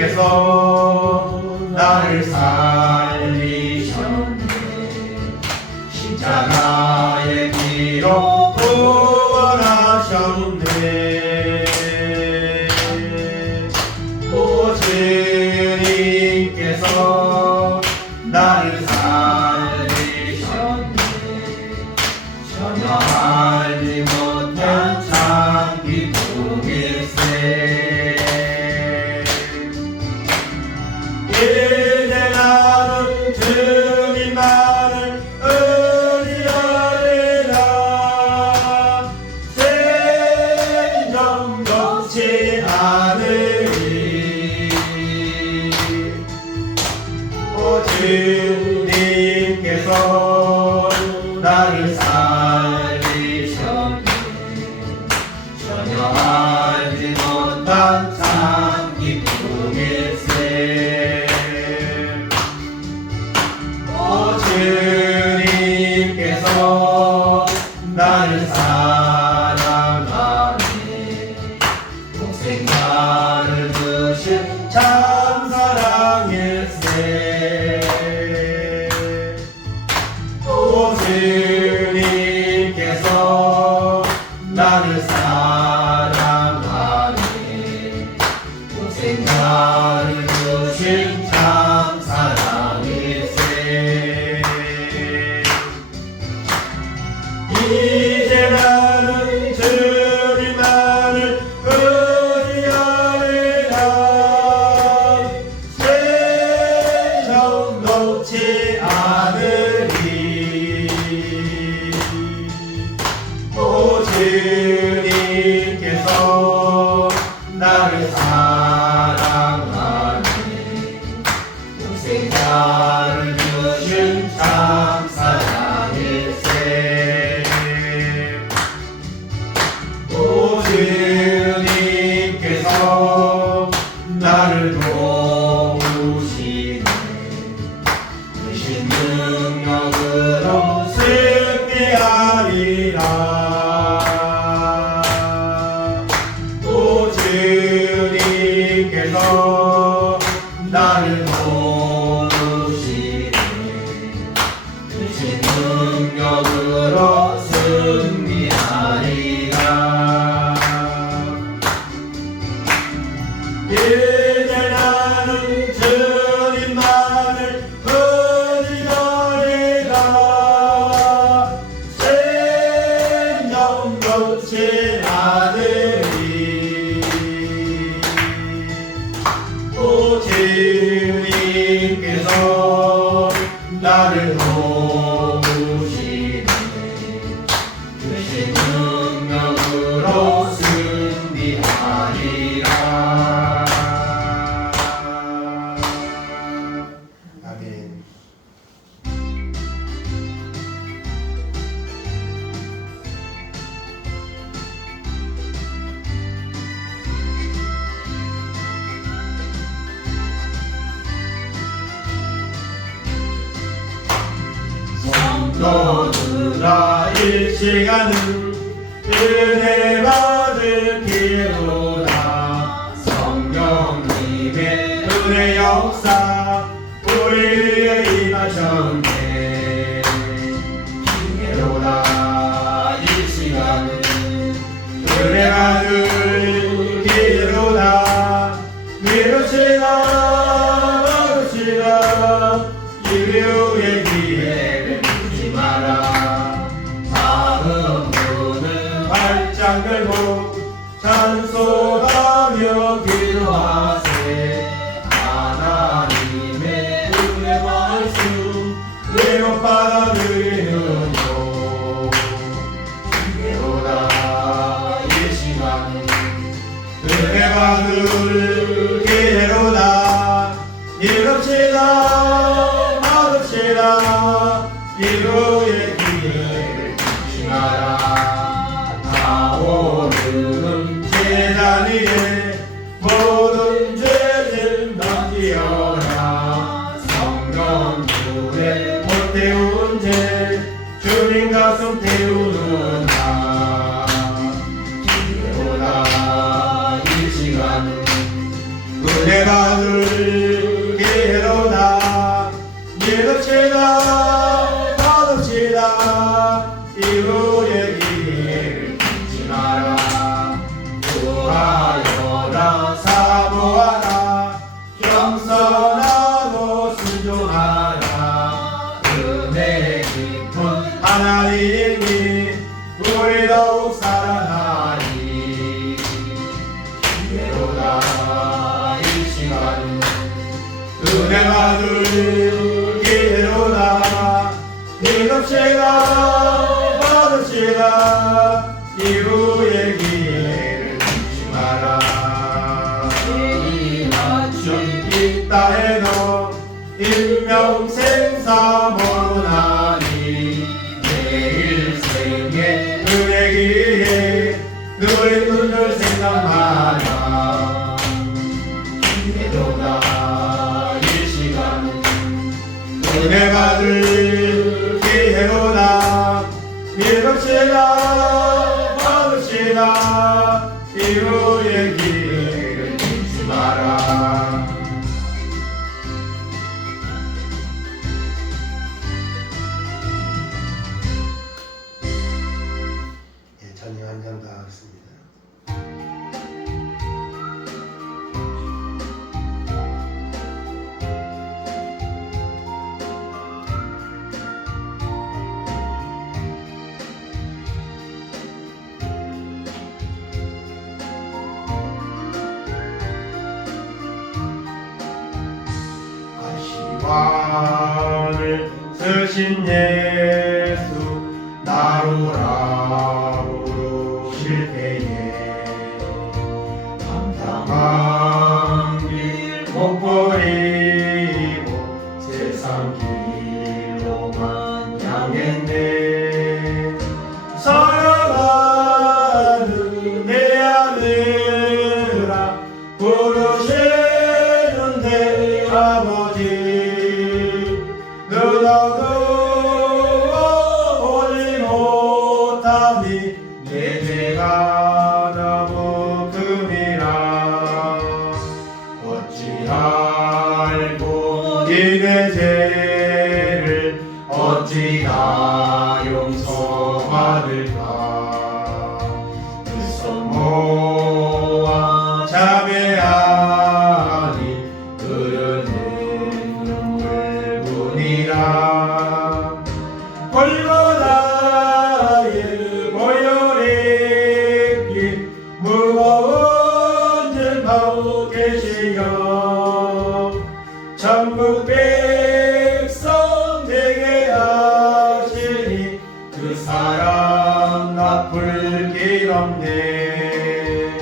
주님께서 나를 살리셨네. 십자가의 피로 구원하셨네. 오 주님께서 나를 살리셨네. 전혀 알지 못한 참 기쁨일세. 이제 나는 주님만을 의지하리라. 생정 놓지 않으리. 오 주님께서 나를 살리셨네. 전혀 알지 못한 참 기쁨일세. 오 주님께서 나를 사랑하네. 동생 나를 주신 참 사랑일세. 오 주님께서 나를 사랑하네. 동생 나를 주신 참 사랑일세. 이제 나는 주님만을 의지하리라. 생정 놓지 않으리. 오 주님께서 나를 사랑하네. 동생 나를 주신 참 사랑일세. 오 주님께서 나를 도우시네. 크신 능력으로 승리하리라. 오 주님께서 나를 도우시네. 크신 능력으로 승리하리라. 이제 나는 주님만을 의지하리라. 생정 놓지 않으리. 오 주님께서 나를 도우시네. 크신 능력으로 승리하리라. 아멘. 성도들아 이 시간은 은혜 받을 기회로다. 성령님의 은혜 역사 우리 위에 임하셨네. 기회로다 이 시간은 은혜 받을 기회로다. 미루시나 마루시나 기회의 기회를 주지 마라. 다음 문을 활짝 열고 찬송하며 기도하세. 하나님의 은혜 말씀 외롭받아 누리는요. 기회로다 이 시간 은혜 받을 기회로다. 이럽시다 마릅시다 기도의 기회를 주지 마라. 나오르는 제단 위에 모든 죄를 넘기어라. 성령 불에 못 태운 죄 주님 가슴 태우는 나. 기회로다 이 시간은 은혜 받을 기회로다 믿읍시다 받읍시다 이후의 기회를 잊지 마라 구하여라 사모하라 겸손하고 순종하라 은혜 깊은 하나님이 우리 더욱 사랑하니 기회로다 이 시간 은혜 받을 기회로다 믿읍시다 받읍시다 이후의 기회를 잊지 마라 이 땅에도 인명생사 모르나니 내일 생에 은혜 기회 너의 눈을 생각하라 기회로다 이 시간 은혜 받을 기회로다 믿읍시다 받읍시다 이후의 기회를 잊지 마라 찬양 한 장 더 하겠습니다. 가시관을 쓰신 예수 나로라 부르실 때에 감당한 길 못 버리고 세상 길로만 향했네 사랑하는 내 아들아 부르시는 내 아버지 너도 오지 못하니 내 죄가 너무 큼이라 어찌 알고 이내 죄를 어찌 다 용서받을까 그 손 모아 자매하니 흐르는 눈물뿐이라 골고다의 고열의 길 무거운 짐 하고 계시여 천국 백성 되게 하시니 그 사랑 나쁠 길 없네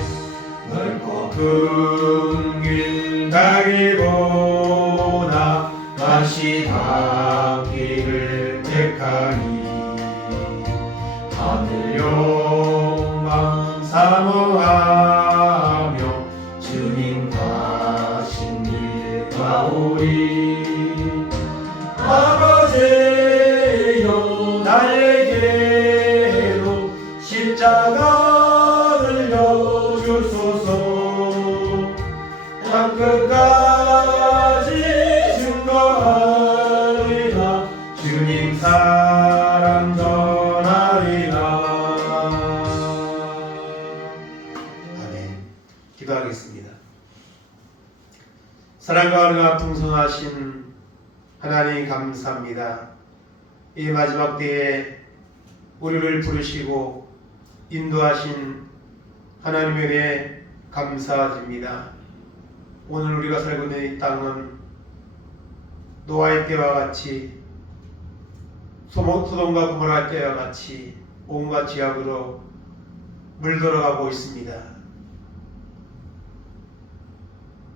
넓고 큰 길 가기보다 다시 닿기를 택하니 하늘 영광 사모하며 주님 가신 길 가오리 아버지여 나에게로 십자가를 져주소서 땅끝까지 증거하리라 주님 사랑 전하리라 아멘. 기도하겠습니다. 사랑과 은혜가 풍성하신 하나님 감사합니다. 이 마지막 때에 우리를 부르시고 인도하신 하나님의 은혜에 감사드립니다. 오늘 우리가 살고 있는 이 땅은 노아의 때와 같이 소돔과 고모라 때와 같이 온갖 죄악으로 물들어가고 있습니다.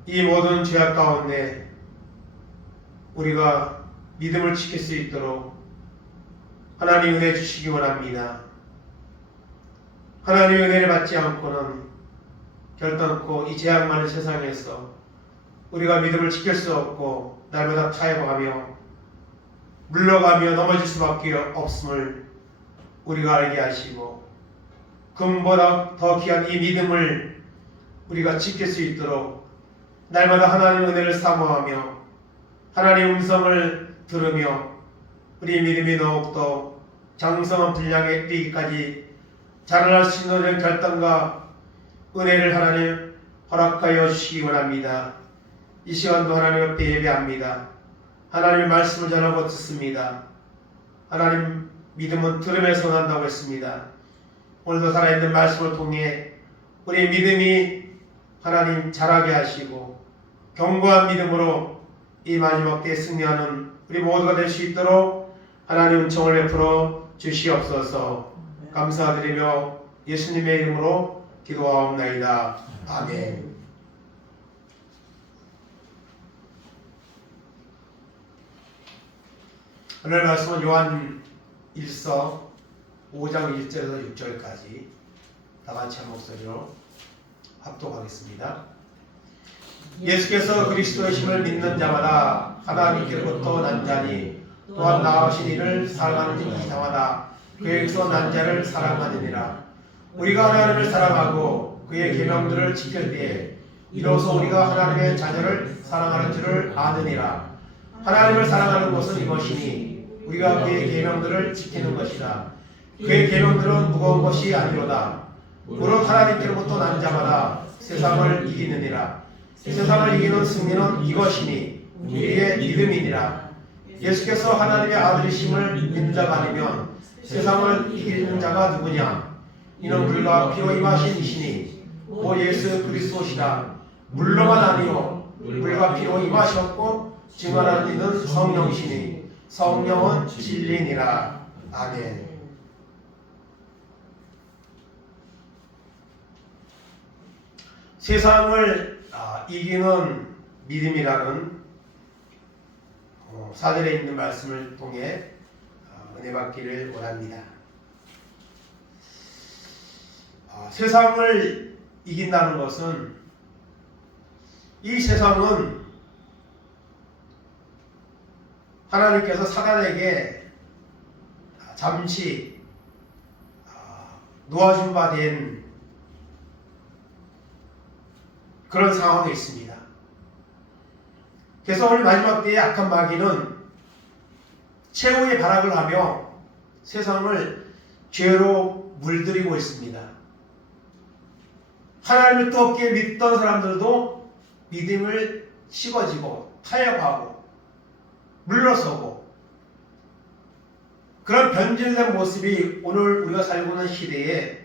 이 모든 죄악 가운데 우리가 믿음을 지킬 수 있도록 하나님 은혜 주시기 원합니다. 하나님의 은혜를 받지 않고는 결단코 이 죄악 많은 세상에서 우리가 믿음을 지킬 수 없고 날마다 타협하며 물러가며 넘어질 수밖에 없음을 우리가 알게 하시고 금보다 더 귀한 이 믿음을 우리가 지킬 수 있도록 날마다 하나님의 은혜를 사모하며 하나님의 음성을 들으며 우리 믿음이 더욱더 장성한 분량에 이르기까지 자라날 수 있는 결단과 은혜를 하나님 허락하여 주시기 원합니다. 이 시간도 하나님 앞에 예배합니다. 하나님의 말씀을 전하고 듣습니다. 하나님 믿음은 들음에서 난다고 했습니다. 오늘도 살아있는 말씀을 통해 우리 믿음이 하나님 자라게 하시고 견고한 믿음으로 이 마지막 때에 승리하는 우리 모두가 될 수 있도록 하나님 은총을 베풀어 주시옵소서. 감사드리며 예수님의 이름으로 기도하옵나이다. 아멘. 오늘 말씀은 요한 1서 5장 1절에서 6절까지 다같이 한 목소리로 합독하겠습니다. 예수께서 그리스도의 심을 믿는 자마다 하나님께로부터 난 자니 또한 나으신 이를 사랑하는 이 자마다 그에게서 난 자를 사랑하느니라. 우리가 하나님을 사랑하고 그의 계명들을 지킬 때에 이로써 우리가 하나님의 자녀를 사랑하는 줄을 아느니라. 하나님을 사랑하는 것은 이것이니 우리가 그의 계명들을 지키는 것이다. 그의 계명들은 무거운 것이 아니로다. 무릇 하나님께로부터 난 자마다 세상을 이기느니라. 세상을 이기는 승리는 이것이니 우리의 믿음이니라. 예수께서 하나님의 아들이심을 믿는 자가 아니면 세상을 이기는 자가 누구냐? 이는 물과 피로 임하신 이시니 오 예수 그리스도시라. 물로만 아니요 물과 피로 임하셨고 증언하는 이는 성령이시니 성령은 진리니라. 아멘. 세상을 이기는 믿음이라는 사절에 있는 말씀을 통해 은혜 받기를 원합니다. 세상을 이긴다는 것은 이 세상은 하나님께서 사단에게 잠시 놓아준 바 된 그런 상황에 있습니다. 그래서 우리 마지막 때의 악한 마귀는 최후의 발악을 하며 세상을 죄로 물들이고 있습니다. 하나님을 뜨겁게 믿던 사람들도 믿음을 식어지고 타협하고 물러서고 그런 변질된 모습이 오늘 우리가 살고 있는 시대에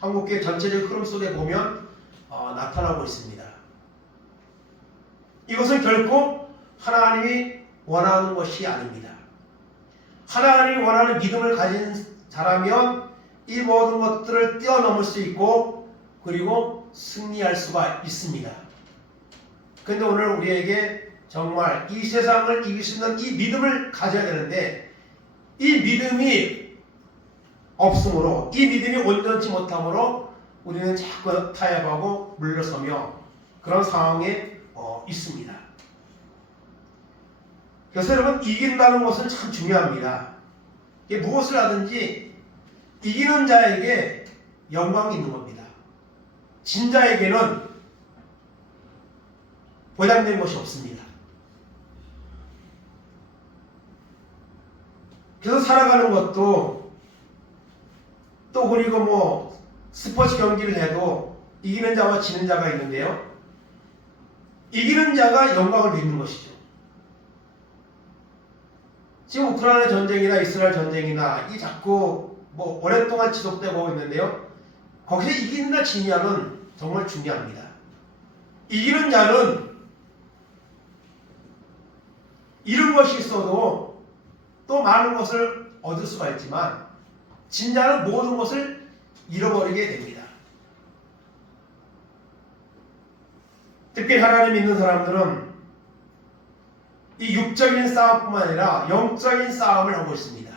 한국계 전체적 흐름 속에 보면 나타나고 있습니다. 이것은 결코 하나님이 원하는 것이 아닙니다. 하나님이 원하는 믿음을 가진 자라면 이 모든 것들을 뛰어넘을 수 있고 그리고 승리할 수가 있습니다. 그런데 오늘 우리에게 정말 이 세상을 이길 수 있는 이 믿음을 가져야 되는데 이 믿음이 없으므로 이 믿음이 온전치 못함으로 우리는 자꾸 타협하고 물러서며 그런 상황에 있습니다. 그래서 여러분 이긴다는 것은 참 중요합니다. 이게 무엇을 하든지 이기는 자에게 영광이 있는 겁니다. 진 자에게는 보장된 것이 없습니다. 그래서 살아가는 것도 또 그리고 스포츠 경기를 해도 이기는 자와 지는 자가 있는데요. 이기는 자가 영광을 누리는 것이죠. 지금 우크라이나 전쟁이나 이스라엘 전쟁이나 이 자꾸 오랫동안 지속되고 있는데요. 거기서 이기느냐 지느냐는 정말 중요합니다. 이기는 자는 잃은 것이 있어도 또 많은 것을 얻을 수가 있지만 진 자는 모든 것을 잃어버리게 됩니다. 특히 하나님 믿는 사람들은 이 육적인 싸움뿐만 아니라 영적인 싸움을 하고 있습니다.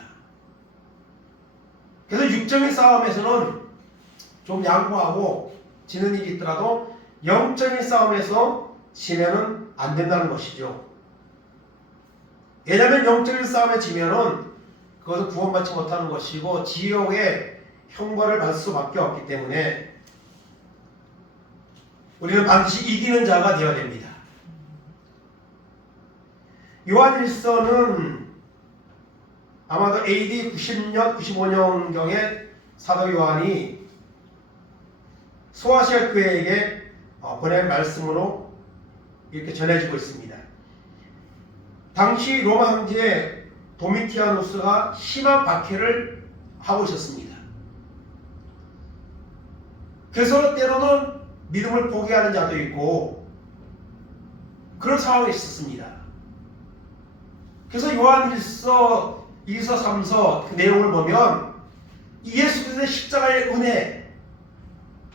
그래서 육적인 싸움에서는 좀 양보하고 지는 일이 있더라도 영적인 싸움에서 지면은 안 된다는 것이죠. 왜냐하면 영적인 싸움에 지면은 그것은 구원받지 못하는 것이고 지옥의 형벌을 받을 수밖에 없기 때문에 우리는 반드시 이기는 자가 되어야 됩니다. 요한일서는 아마도 AD 90년, 95년경에 사도 요한이 소아시아 교회에게 보낸 말씀으로 이렇게 전해지고 있습니다. 당시 로마 황제 도미티아누스가 심한 박해를 하고 있었습니다. 그래서 때로는 믿음을 포기하는 자도 있고 그런 상황이 있었습니다. 그래서 요한일서 2서 3서 그 내용을 보면 예수 그리스도의 십자가의 은혜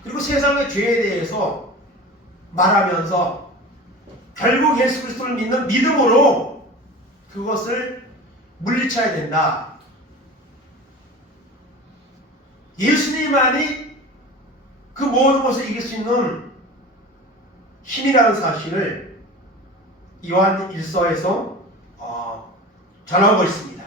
그리고 세상의 죄에 대해서 말하면서 결국 예수 그리스도를 믿는 믿음으로 그것을 물리쳐야 된다. 예수님만이 그 모든 것을 이길 수 있는 힘이라는 사실을 요한 1서에서 전하고 있습니다.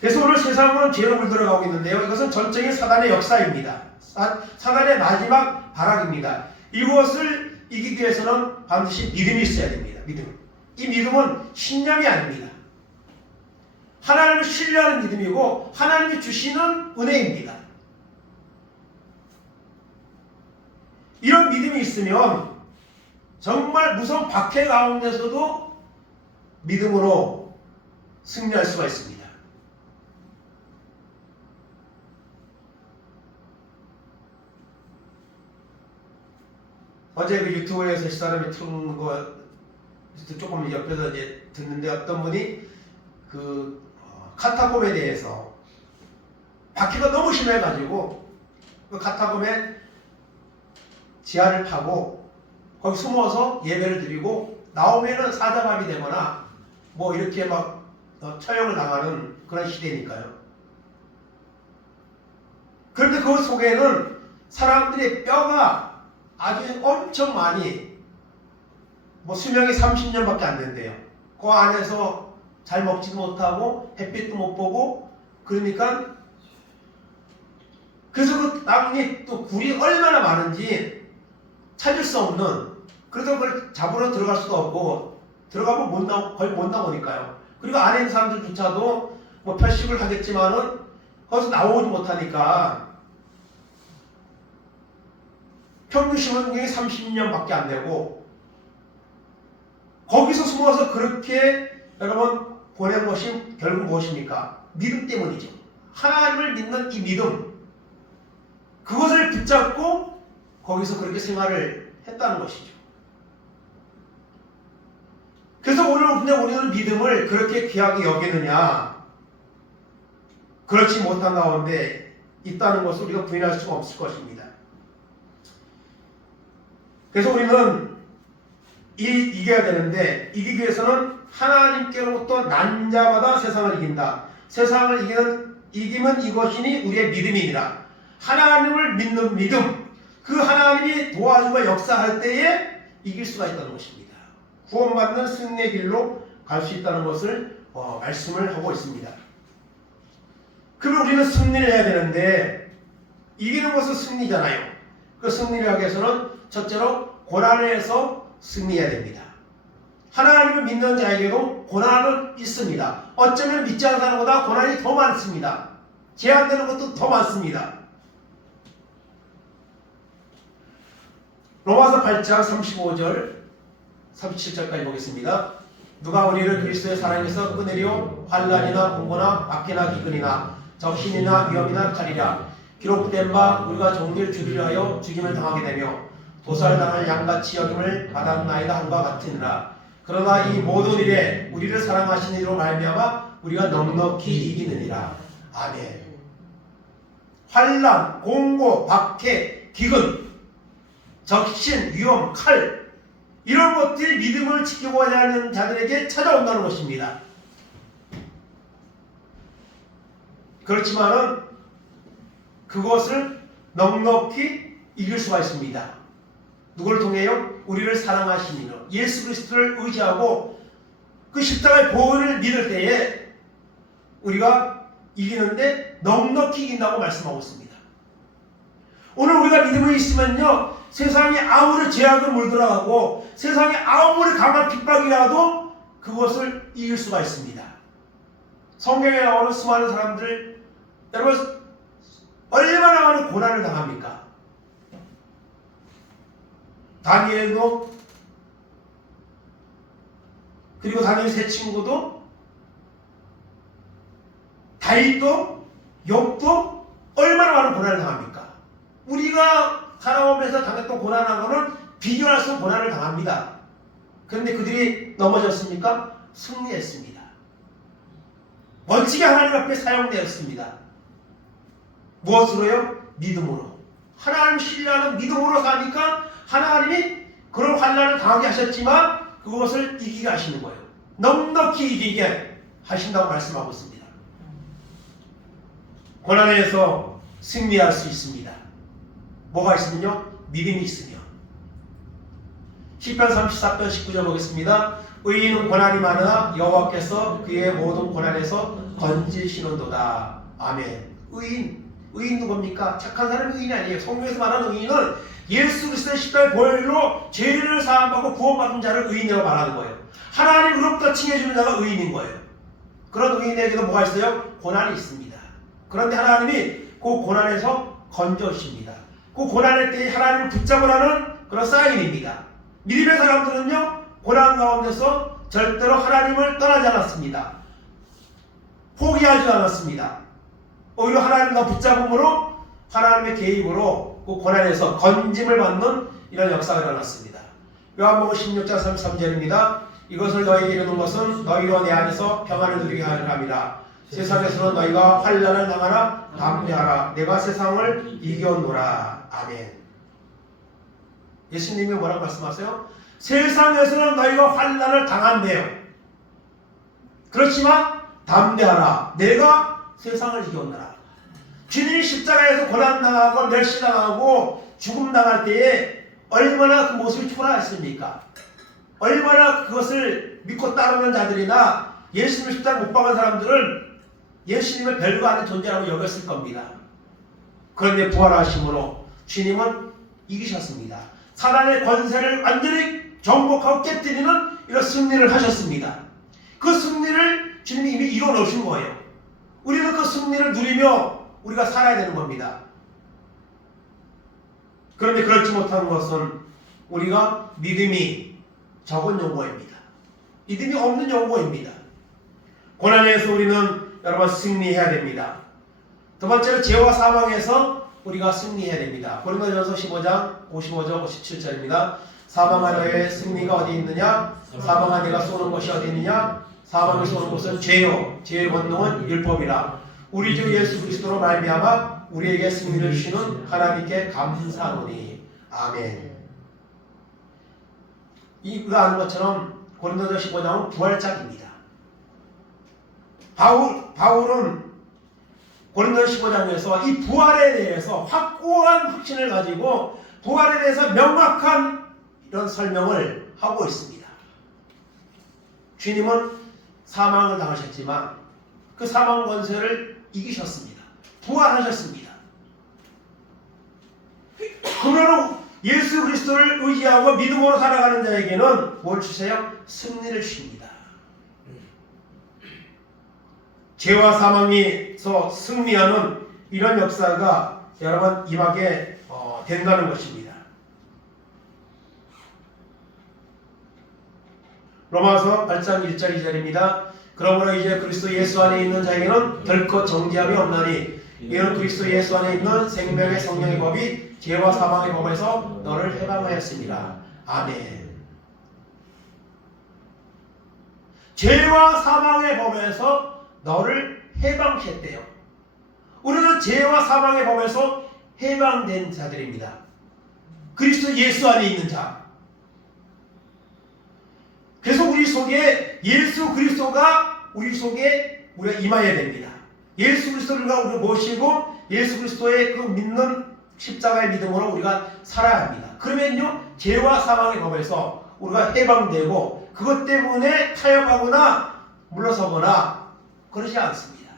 그래서 오늘 세상은 죄로 물들어가고 있는데요. 이것은 전적인 사단의 역사입니다. 사단의 마지막 발악입니다. 이것을 이기기 위해서는 반드시 믿음이 있어야 됩니다. 믿음. 이 믿음은 신념이 아닙니다. 하나님을 신뢰하는 믿음이고 하나님이 주시는 은혜입니다. 이런 믿음이 있으면 정말 무서운 박해 가운데서도 믿음으로 승리할 수가 있습니다. 어제 그 유튜브에서 사람이 틀은 거 조금 옆에서 이제 듣는데 어떤 분이 그 카타콤에 대해서 박해가 너무 심해가지고 그 카타콤에 지하를 파고 거기 숨어서 예배를 드리고 나오면은 사자밥이 되거나 뭐 이렇게 막 처형을 당하는 그런 시대니까요. 그런데 그 속에는 사람들의 뼈가 아주 엄청 많이 뭐 수명이 30년밖에 안 된대요. 그 안에서 잘 먹지도 못하고 햇빛도 못 보고 그러니까 그래서 그 땅이 또 굴이 얼마나 많은지 찾을 수 없는 그래서 그걸 잡으러 들어갈 수도 없고 들어가면 거의 못 나오니까요. 그리고 안에 있는 사람들조차도 뭐 편식을 하겠지만은 거기서 나오지 못하니까 평균 수명이 30년밖에 안 되고 거기서 숨어서 그렇게 여러분 보낸 것이 결국 무엇입니까? 믿음 때문이죠. 하나님을 믿는 이 믿음 그것을 붙잡고 거기서 그렇게 생활을 했다는 것이죠. 그래서 오늘 근데 우리는 믿음을 그렇게 귀하게 여기느냐? 그렇지 못한 가운데 있다는 것을 우리가 부인할 수가 없을 것입니다. 그래서 우리는 이겨야 되는데 이기기 위해서는 하나님께로부터 난 자마다 세상을 이긴다. 세상을 이기면 이것이니 우리의 믿음이니라. 하나님을 믿는 믿음 그 하나님이 도와주고 역사할 때에 이길 수가 있다는 것입니다. 구원받는 승리의 길로 갈 수 있다는 것을 말씀을 하고 있습니다. 그러면 우리는 승리를 해야 되는데 이기는 것은 승리잖아요. 그 승리를 하기 위해서는 첫째로 고난에서 승리해야 됩니다. 하나님을 믿는 자에게도 고난은 있습니다. 어쩌면 믿지 않는 사람보다 고난이 더 많습니다. 제한되는 것도 더 많습니다. 로마서 8장 35절 37절까지 보겠습니다. 누가 우리를 그리스도의 사랑에서 끊으려 환난이나 공고나 박해나 기근이나 적신이나 위험이나 칼이라 기록된 바 우리가 종일 죽이려 하여 죽임을 당하게 되며 도살당할 양같이 여김을 받았나이다 함과 같으니라. 그러나 이 모든 일에 우리를 사랑하시는 이로 말미암아 우리가 넉넉히 이기느니라. 아멘. 환난, 공고, 박해, 기근, 적신, 위험, 칼 이런 것들이 믿음을 지키고자 하는 자들에게 찾아온다는 것입니다. 그렇지만은 그것을 넉넉히 이길 수가 있습니다. 누구를 통해요? 우리를 사랑하신 이로 예수 그리스도를 의지하고 그 십자가의 보혈을 믿을 때에 우리가 이기는데 넉넉히 이긴다고 말씀하고 있습니다. 오늘 우리가 믿음이 있으면요, 세상이 아무리 죄악을 물들어가고 세상이 아무리 강한 핍박이라도 그것을 이길 수가 있습니다. 성경에 나오는 수많은 사람들, 여러분 얼마나 많은 고난을 당합니까? 다니엘도, 그리고 다니엘 세 친구도, 다윗도, 욥도 얼마나 많은 고난을 당합니까? 우리가 살아오면서 당했던 고난하고는 비교할 수 없는 고난을 당합니다. 그런데 그들이 넘어졌습니까? 승리했습니다. 멋지게 하나님 앞에 사용되었습니다. 무엇으로요? 믿음으로. 하나님 신뢰하는 믿음으로 사니까 하나님이 그런 환난을 당하게 하셨지만 그것을 이기게 하시는 거예요. 넉넉히 이기게 하신다고 말씀하고 있습니다. 고난에서 승리할 수 있습니다. 뭐가 있으면요? 믿음이 있으면. 시편 34편 19절 보겠습니다. 의인은 고난이 많으나 여호와께서 그의 모든 고난에서 건지시는도다. 아멘. 의인 누굽니까? 착한 사람이 의인이 아니에요. 성경에서 말하는 의인은 예수 그리스도의 십자가의 보혈로 죄를 사함받고 구원받은 자를 의인이라고 말하는 거예요. 하나님으로부터 칭해주는 자가 의인인 거예요. 그런 의인에게도 뭐가 있어요? 고난이 있습니다. 그런데 하나님이 그 고난에서 건져주십니다. 그 고난의 때에 하나님을 붙잡으라는 그런 사인입니다. 믿음의 사람들은요, 고난 가운데서 절대로 하나님을 떠나지 않았습니다. 포기하지 않았습니다. 오히려 하나님과 붙잡음으로 하나님의 개입으로 그 고난에서 건짐을 받는 이런 역사가 일어났습니다. 요한복음 16장 33절입니다. 이것을 너희에게 이르는 것은 너희로 내 안에서 평안을 누리게 하려 함이라. 세상에서는 너희가 환난을 당하나 담대하라. 내가 세상을 이겨노라. 아멘. 예수님이 뭐라고 말씀하세요? 세상에서는 너희가 환난을 당한대요. 그렇지만 담대하라. 내가 세상을 이겨노라. 주님이 십자가에서 고난당하고 멸시당하고 죽음당할 때에 얼마나 그 모습이 초라했습니까? 얼마나 그것을 믿고 따르는 자들이나 예수님을 십자가 못 박은 사람들은 예수님을 별거 아닌 존재라고 여겼을 겁니다. 그런데 부활하심으로 주님은 이기셨습니다. 사단의 권세를 완전히 정복하고 깨뜨리는 이런 승리를 하셨습니다. 그 승리를 주님이 이미 이뤄놓으신 거예요. 우리는 그 승리를 누리며 우리가 살아야 되는 겁니다. 그런데 그렇지 못한 것은 우리가 믿음이 적은 용어입니다. 믿음이 없는 용어입니다. 고난에서 우리는 여러분 승리해야 됩니다. 두 번째로 죄와 사망에서 우리가 승리해야 됩니다. 고린도전서 15장 55절 57절입니다. 사망아 너의 승리가 어디 있느냐? 사망아 내가 쏘는 것이 어디 있느냐? 사망을 쏘는 것은 죄요. 죄의 권능은 율법이라. 우리 주 예수 그리스도로 말미암아 우리에게 승리를 주시는 하나님께 감사하노니. 아멘. 우리가 아는 것처럼 고린도전서 15장은 부활장입니다. 바울은 고린도전서 15장에서 이 부활에 대해서 확고한 확신을 가지고 부활에 대해서 명확한 이런 설명을 하고 있습니다. 주님은 사망을 당하셨지만 그 사망 권세를 이기셨습니다. 부활하셨습니다. 그러므로 예수 그리스도를 의지하고 믿음으로 살아가는 자에게는 뭘 주세요? 승리를 주십니다. 죄와 사망에서 승리하는 이런 역사가 여러분 임하게 된다는 것입니다. 로마서 8장 1절 2절입니다. 그러므로 이제 그리스도 예수 안에 있는 자에게는 결코 정죄함이 없나니 이는 그리스도 예수 안에 있는 생명의 성령의 법이 죄와 사망의 법에서 너를 해방하였습니다. 아멘. 죄와 사망의 법에서 너를 해방했대요. 우리는 죄와 사망의 법에서 해방된 자들입니다. 그리스도 예수 안에 있는 자. 그래서 우리 속에 예수 그리스도가 우리 속에 우리가 임해야 됩니다. 예수 그리스도를 우리가 모시고 예수 그리스도의 그 믿는 십자가의 믿음으로 우리가 살아야 합니다. 그러면요 죄와 사망의 법에서 우리가 해방되고 그것 때문에 타협하거나 물러서거나 그러지 않습니다.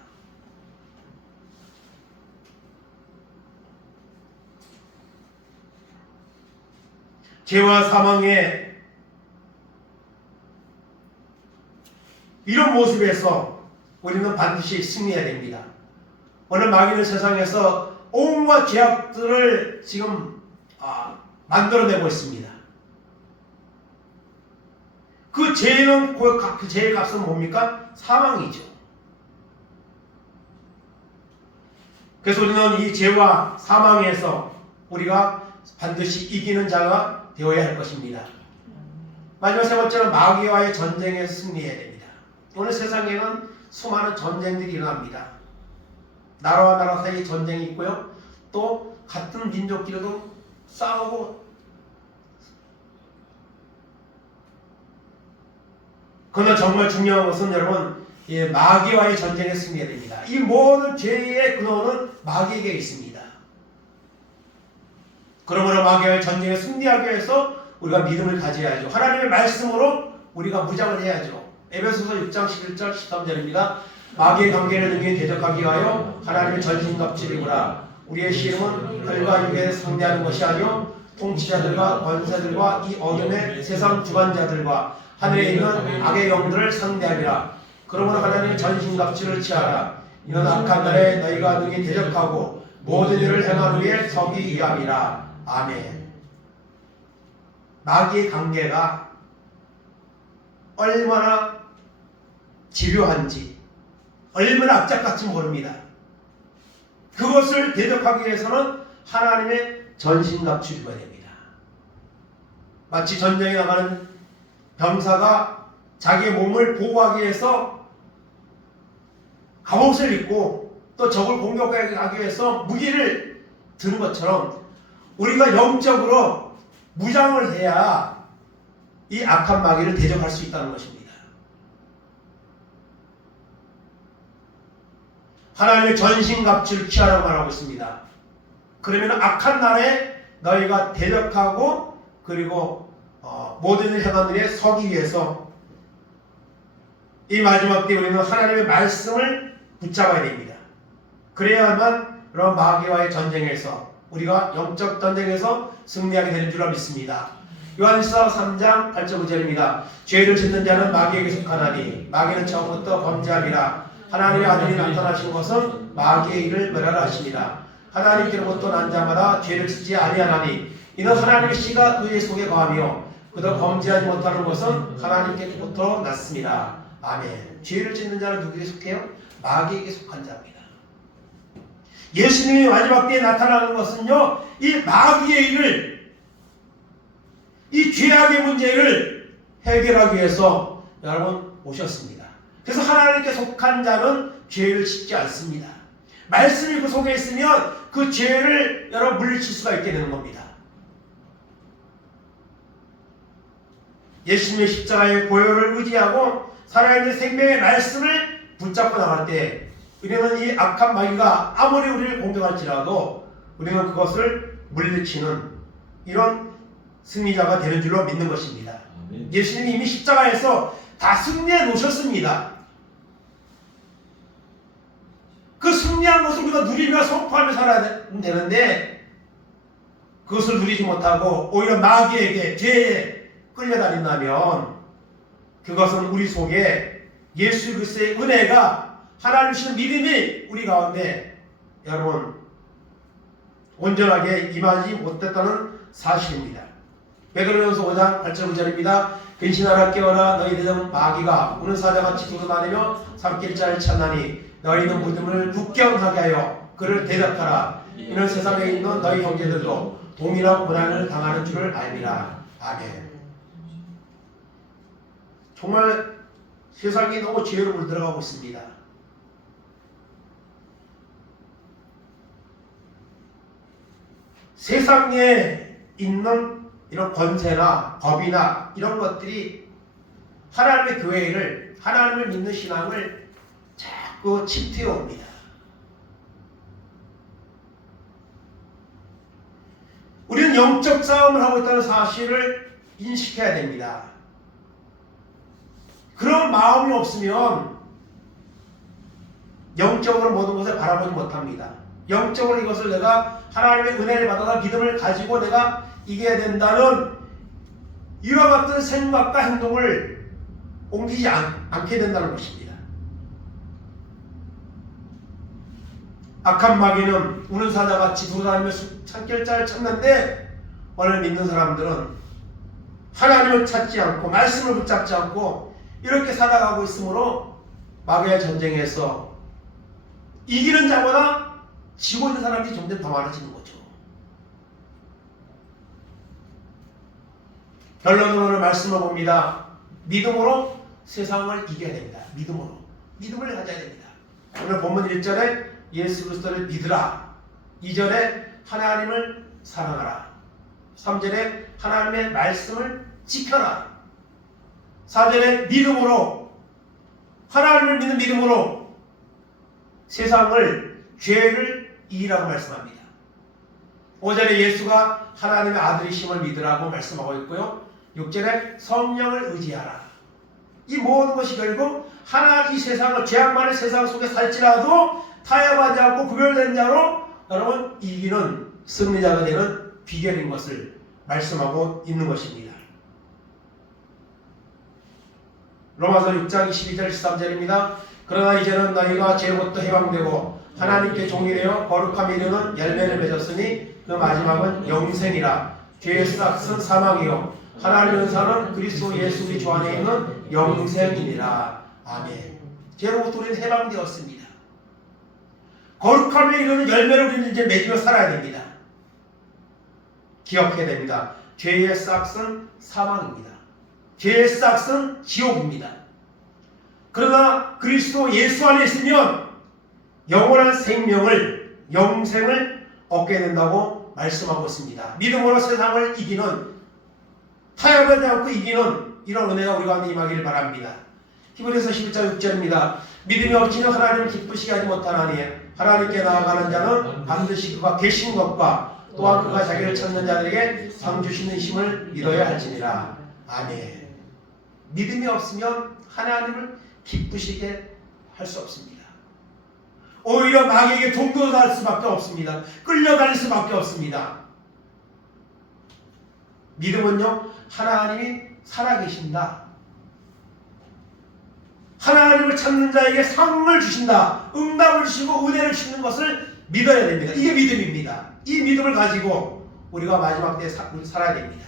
죄와 사망의 이런 모습에서 우리는 반드시 승리해야 됩니다. 오늘 마귀는 세상에서 온갖 죄악들을 지금 만들어내고 있습니다. 그 죄는 그 죄의 값은 뭡니까? 사망이죠. 그래서 우리는 이 죄와 사망에서 우리가 반드시 이기는 자가 되어야 할 것입니다. 마지막 세 번째는 마귀와의 전쟁에서 승리해야 됩니다. 오늘 세상에는 수많은 전쟁들이 일어납니다. 나라와 나라 사이에 전쟁이 있고요. 또 같은 민족끼리도 싸우고, 그러나 정말 중요한 것은 여러분, 마귀와의 전쟁에 승리해야 됩니다. 이 모든 죄의 근원은 마귀에게 있습니다. 그러므로 마귀와의 전쟁에 승리하기 위해서 우리가 믿음을 가져야죠. 하나님의 말씀으로 우리가 무장을 해야죠. 에베소서 6장 11절 13절입니다. 마귀의 관계를 능히 대적하기 위하여 하나님의 전신갑주를 우리의 씨름은 혈과 육에 상대하는 것이 아니요 통치자들과 권세들과 이 어둠의 세상 주관자들과 하늘에 있는 악의 영들을 상대하리라. 그러므로 하나님의 전신갑주를 취하라. 이는 악한 날에 너희가 능히 대적하고 모든 일을 행하는 위에 서기 위함이라. 아멘. 마귀의 관계가 얼마나 집요한지, 얼마나 악착같이 모릅니다. 그것을 대적하기 위해서는 하나님의 전신갑주를 입어야 됩니다. 마치 전쟁에 나가는 병사가 자기의 몸을 보호하기 위해서 갑옷을 입고 또 적을 공격하기 위해서 무기를 드는 것처럼 우리가 영적으로 무장을 해야 이 악한 마귀를 대적할 수 있다는 것입니다. 하나님의 전신갑주를 취하라고 말하고 있습니다. 그러면 악한 날에 너희가 대적하고 그리고 모든 일 행하는 일에 서기 위해서 이 마지막 때 우리는 하나님의 말씀을 붙잡아야 됩니다. 그래야만 그런 마귀와의 전쟁에서 우리가 영적 전쟁에서 승리하게 되는 줄로 믿습니다. 요한일서 3장 8절 9절입니다. 죄를 짓는 자는 마귀에게 속하나니 마귀는 처음부터 범죄함이라. 하나님의 아들이 나타나신 것은 마귀의 일을 멸하라 하십니다. 하나님께로부터 난 자마다 죄를 짓지 아니하나니 이는 하나님의 씨가 그의 속에 거하며 그도 범죄하지 못하는 것은 하나님께로부터 났습니다. 아멘. 죄를 짓는 자는 누구에게 속해요? 마귀에게 속한 자입니다. 예수님이 마지막 때에 나타나는 것은요, 이 마귀의 일을, 이 죄악의 문제를 해결하기 위해서 여러분 오셨습니다. 그래서 하나님께 속한 자는 죄를 짓지 않습니다. 말씀이 그 속에 있으면 그 죄를 여러분 물리칠 수가 있게 되는 겁니다. 예수님의 십자가의 보혈을 의지하고 살아있는 생명의 말씀을 붙잡고 나갈 때 우리는 이 악한 마귀가 아무리 우리를 공격할지라도 우리는 그것을 물리치는 이런 승리자가 되는 줄로 믿는 것입니다. 아멘. 예수님이 이미 십자가에서 다 승리해 놓으셨습니다. 그 승리한 것을 우리가 누리며 선포하며 살아야 되는데 그것을 누리지 못하고 오히려 마귀에게 죄에 끌려다닌다면 그것은 우리 속에 예수 그리스도의 은혜가 하나님 주시는 믿음이 우리 가운데 여러분 온전하게 임하지 못했다는 사실입니다. 베드로전서 5장 8절 9절입니다. 근신하라 깨어라 너희 대장 마귀가 우는 사자같이 돌아다니며 삼킬 자를 찾나니 너희는 믿음을 굳건하게 하여 그를 대적하라. 이는 세상에 있는 너희 형제들도 동일한 고난을 당하는 줄을 알미라. 아멘. 정말 세상이 너무 죄로 물들어가고 있습니다. 세상에 있는 이런 권세나 법이나 이런 것들이 하나님의 교회를, 하나님을 믿는 신앙을 자꾸 침투해 옵니다. 우리는 영적 싸움을 하고 있다는 사실을 인식해야 됩니다. 그런 마음이 없으면 영적으로 모든 것을 바라보지 못합니다. 영적으로 이것을 내가 하나님의 은혜를 받아서 믿음을 가지고 내가 이겨야 된다는 이와 같은 생각과 행동을 옮기지 않게 된다는 것입니다. 악한 마귀는 우는 사자같이 돌아다니며 참결자를 찾는데, 오늘 믿는 사람들은 하나님을 찾지 않고 말씀을 붙잡지 않고 이렇게 살아가고 있으므로 마귀의 전쟁에서 이기는 자보다 지고 있는 사람이 점점 더 많아지는 거죠. 결론으로 말씀을 봅니다. 믿음으로 세상을 이겨야 됩니다. 믿음을 가져야 됩니다. 오늘 본문 1절에 예수 그리스도를 믿으라, 2절에 하나님을 사랑하라, 3절에 하나님의 말씀을 지켜라, 4절에 믿음으로, 하나님을 믿는 믿음으로 세상을, 죄를 이기라고 말씀합니다. 5절에 예수가 하나님의 아들이심을 믿으라고 말씀하고 있고요. 6절에 성령을 의지하라. 이 모든 것이 결국 이 세상을, 죄악 많은 세상 속에 살지라도 타협하지 않고 구별된 자로 여러분 이기는 승리자가 되는 비결인 것을 말씀하고 있는 것입니다. 로마서 6장 22절 13절입니다. 그러나 이제는 너희가 죄로부터 해방되고 하나님께 종이 되어 거룩함에 이르는 열매를 맺었으니 그 마지막은 영생이라. 죄의 싹은 사망이요 하나님의 은사는 그리스도 예수 우리 주 안에 있는 영생이니라. 아멘. 죄로부터 우리는 해방되었습니다. 거룩함에 이르는 열매를 우리는 이제 맺으며 살아야 됩니다. 기억해야 됩니다. 죄의 싹은 사망입니다. 죄의 싹은 지옥입니다. 그러나 그리스도 예수 안에 있으면 영원한 생명을, 영생을 얻게 된다고 말씀하고 있습니다. 믿음으로 세상을 이기는, 타협하지 않고 이기는 이런 은혜가 우리 가운데 임하기를 바랍니다. 히브리서 11장 6절입니다. 믿음이 없이는 하나님을 기쁘시게 하지 못하나니 하나님께 나아가는 자는 반드시 그가 계신 것과 또한 그가 자기를 찾는 자들에게 상 주시는 힘을 믿어야 할지니라. 아멘. 믿음이 없으면 하나님을 기쁘시게 할 수 없습니다. 오히려 마귀에게 동도달 수밖에 없습니다. 끌려갈 수밖에 없습니다. 믿음은요, 하나님이 살아계신다, 하나님을 찾는 자에게 상을 주신다, 응답을 주시고 은혜를 주시는 것을 믿어야 됩니다. 이게 믿음입니다. 이 믿음을 가지고 우리가 마지막 때에 살아야 됩니다.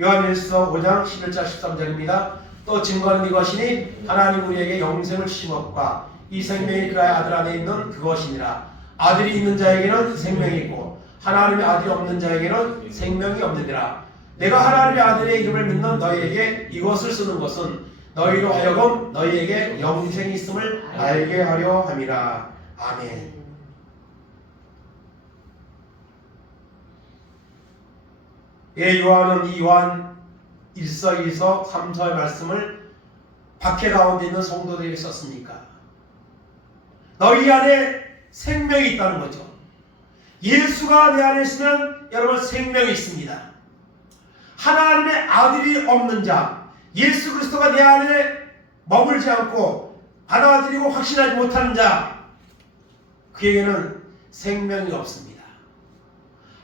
요한일서 5장 11절 13절입니다. 또 증거하는 이것이니 하나님 우리에게 영생을 주신 것과 이 생명이 그의 아들 안에 있는 그것이니라. 아들이 있는 자에게는 생명이 있고 하나님의 아들이 없는 자에게는 생명이 없느니라. 내가 하나님의 아들의 이름을 믿는 너희에게 이것을 쓰는 것은 너희로 하여금 너희에게 영생이 있음을 알게 하려 함이라. 아멘. 예, 요한은 이 요한 1서, 2서, 3서의 말씀을 박해 가운데 있는 성도들에게 썼습니까? 너희 안에 생명이 있다는 거죠. 예수가 내 안에 있으면 여러분 생명이 있습니다. 하나님의 아들이 없는 자, 예수 그리스도가 내 안에 머물지 않고 받아들이고 확신하지 못하는 자, 그에게는 생명이 없습니다.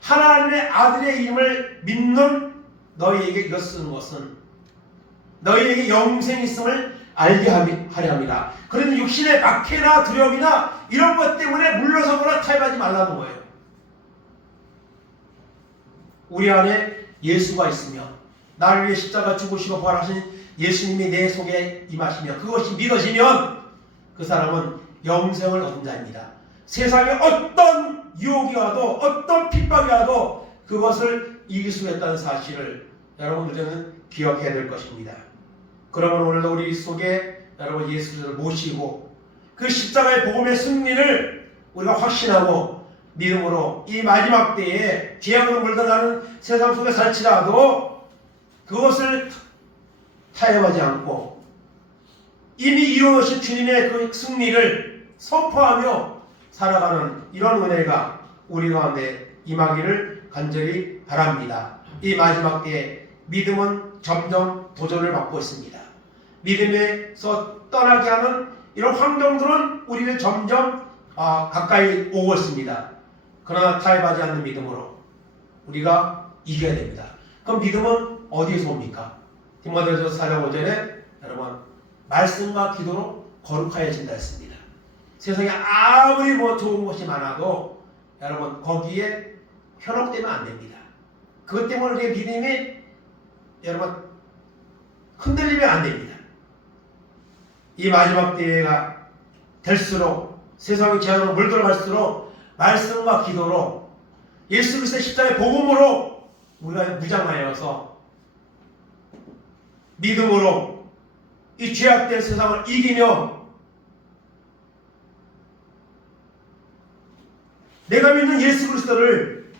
하나님의 아들의 이름을 믿는 너희에게 이것 쓰는 것은 너희에게 영생이 있음을 알게 하려 합니다. 그런 육신의 박해나 두려움이나 이런 것 때문에 물러서거나 타협하지 말라는 거예요. 우리 안에 예수가 있으며 나를 위해 십자가 죽으시고 부활하신 예수님이 내 속에 임하시며 그것이 믿어지면 그 사람은 영생을 얻은 자입니다. 세상에 어떤 유혹이 와도 어떤 핍박이 와도 그것을 이길 수 있다는 사실을 여러분들은 기억해야 될 것입니다. 그러면 오늘도 우리 속에 여러분 예수를 모시고 그 십자가의 복음의 승리를 우리가 확신하고 믿음으로 이 마지막 때에 죄악으로 물들어가는 세상 속에 살지라도 그것을 타협하지 않고 이미 이루어진 주님의 그 승리를 선포하며 살아가는 이런 은혜가 우리 가운데 임하기를 간절히 바랍니다. 이 마지막 때에 믿음은 점점 도전을 받고 있습니다. 믿음에서 떠나게 하는 이런 환경들은 우리를 점점 가까이 오고 있습니다. 그러나 타협하지 않는 믿음으로 우리가 이겨야 됩니다. 그럼 믿음은 어디에서 옵니까? 디모데전서 4장 5절에 여러분 말씀과 기도로 거룩하여진다 했습니다. 세상에 아무리 좋은 것이 많아도 여러분 거기에 현혹되면 안 됩니다. 그것 때문에 우리의 믿음이 여러분 흔들리면 안 됩니다. 이 마지막 때가 될수록 세상의 제한으로 물들어갈수록 말씀과 기도로 예수 그리스도의 십자가의 복음으로 우리가 무장하여서 믿음으로 이 죄악된 세상을 이기며 내가 믿는 예수 그리스도를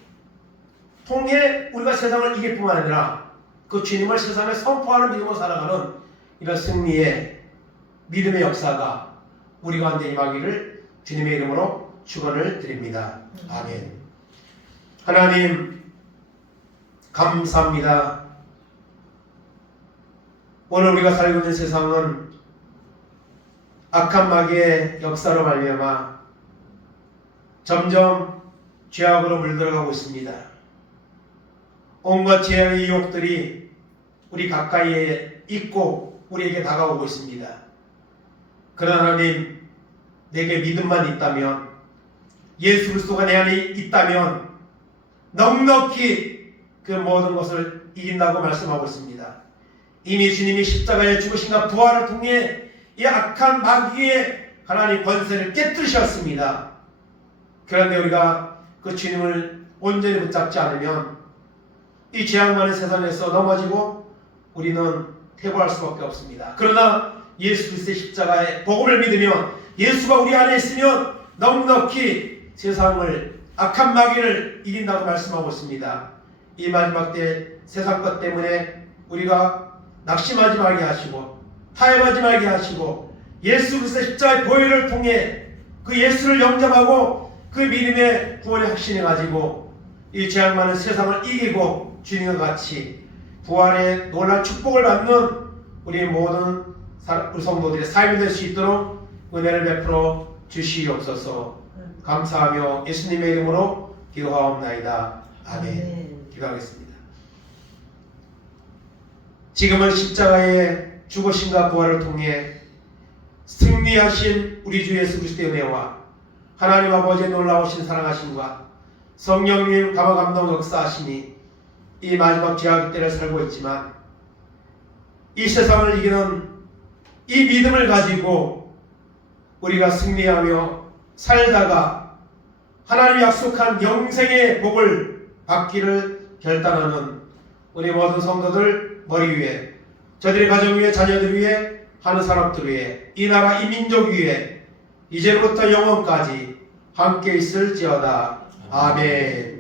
통해 우리가 세상을 이길 뿐만 아니라 그 주님을 세상에 선포하는 믿음으로 살아가는 이런 승리의 믿음의 역사가 우리 가운데 임하기를 주님의 이름으로 축원을 드립니다. 아멘. 하나님 감사합니다. 오늘 우리가 살고 있는 세상은 악한 마귀의 역사로 말미암아 점점 죄악으로 물들어가고 있습니다. 온갖 죄악의 유혹들이 우리 가까이에 있고 우리에게 다가오고 있습니다. 그러나 하나님, 내게 믿음만 있다면, 예수 그리스도가 내 안에 있다면 넉넉히 그 모든 것을 이긴다고 말씀하고 있습니다. 이미 주님이 십자가의 죽으심과 부활을 통해 이 악한 마귀의 하나님 권세를 깨뜨리셨습니다. 그런데 우리가 그 주님을 온전히 붙잡지 않으면 이 죄악 많은 세상에서 넘어지고 우리는 퇴보할 수밖에 없습니다. 그러나 예수 그리스도의 십자가의 복음을 믿으면, 예수가 우리 안에 있으면 넉넉히 세상을, 악한 마귀를 이긴다고 말씀하고 있습니다. 이 마지막 때 세상 것 때문에 우리가 낙심하지 말게 하시고 타협하지 말게 하시고 예수 그리스도의 십자가의 보혈을 통해 그 예수를 영접하고 그 믿음의 구원의 확신을 가지고 이 죄악 많은 세상을 이기고 주님과 같이 부활의 놀라운 축복을 받는 우리 모든 우리 성도들의 삶이 될 수 있도록 은혜를 베풀어 주시옵소서. 감사하며 예수님의 이름으로 기도하옵나이다. 아멘. 기도하겠습니다. 지금은 십자가의 죽으심과 부활을 통해 승리하신 우리 주 예수 그리스도의 은혜와 하나님 아버지의 놀라우신 사랑하심과 성령님 감화감동 역사하시니 이 마지막 죄악의 때를 살고 있지만 이 세상을 이기는 이 믿음을 가지고 우리가 승리하며 살다가 하나님이 약속한 영생의 복을 받기를 결단하는 우리 모든 성도들 머리 위에, 저들의 가정 위에, 자녀들 위에, 하는 사람들 위에, 이 나라 이 민족 위에 이제부터 영원까지 함께 있을지어다. 아멘.